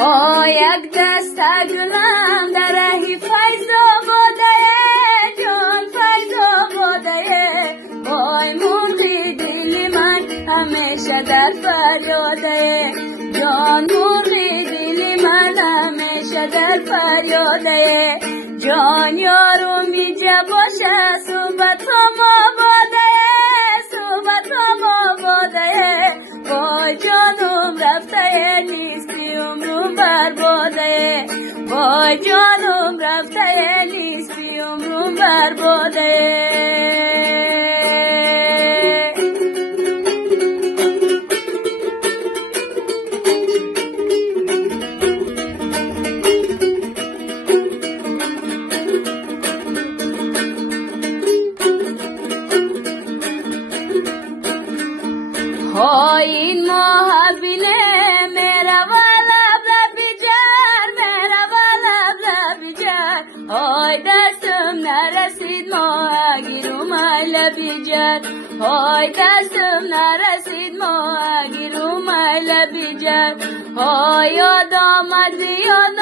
یک دست گلم در رهی فیض آباده جان فیض آباده وای مرغی دل من همیشه در فریاده جان مرغی دل من همیشه در فریاده جان یارو میجه باشه صحبت هم آباده صحبت هم آباده وای جانم رفته نیستی عمرم برباده وای جانم رفته نیستی عمرم برباده این محبینه میرا والا بجار میرا والا بجار های دستم نرسید ماهگیرم ایلا بجار های دستم نرسید ماهگیرم ایلا بجار های یاد آمد زیاد